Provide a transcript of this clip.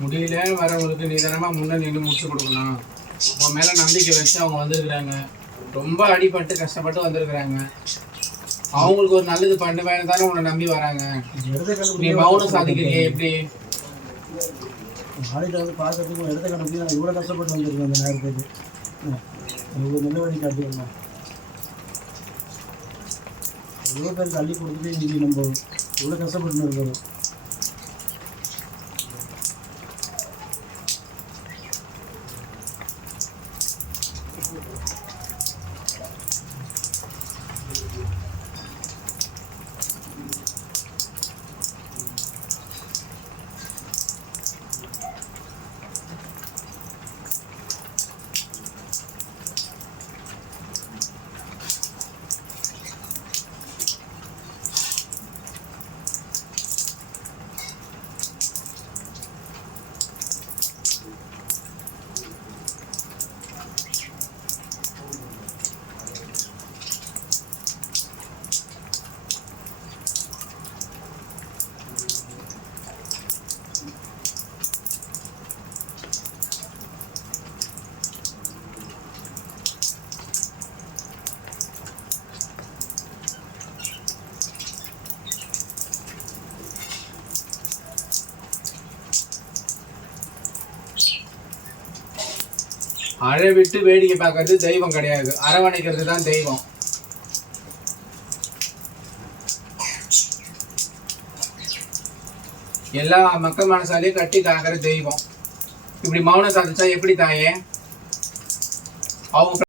முடியல வரவங்களுக்கு நிதானமாக முன்னே நின்று முடிச்சு கொடுக்கணும் உன் மேலே நம்பிக்கை வச்சு அவங்க வந்திருக்கிறாங்க. ரொம்ப அடிபட்டு கஷ்டப்பட்டு வந்திருக்கிறாங்க. அவங்களுக்கு ஒரு நல்லது பண்ணுவேன்னு தானே உன்னை நம்பி வராங்க. நீ மௌனம் சாதிக்கிறீங்க எப்படி? நாளைக்கு வந்து பார்க்கறதுக்கு இடத்த கண்டுபிடி நான் இவ்வளோ கஷ்டப்பட்டு வந்திருக்கேன் அந்த நேரத்துக்கு. ஆ, எனக்கு ஒரு நல்ல வழி காட்டிடலாம் எவ்வளோ பேர் தள்ளி கொடுத்துட்டு இன்னைக்கு நம்ம இவ்வளோ கஷ்டப்பட்டு இருக்கிறோம். அழவிட்டு வேடிக்கை பார்க்கறது தெய்வம் கிடையாது. அரவணைக்கிறது தான் தெய்வம். எல்லா மக்கள் மனசாலையும் கட்டி காக்கிற தெய்வம். இப்படி மௌனம் சாதிச்சா எப்படி தாயே? அவங்க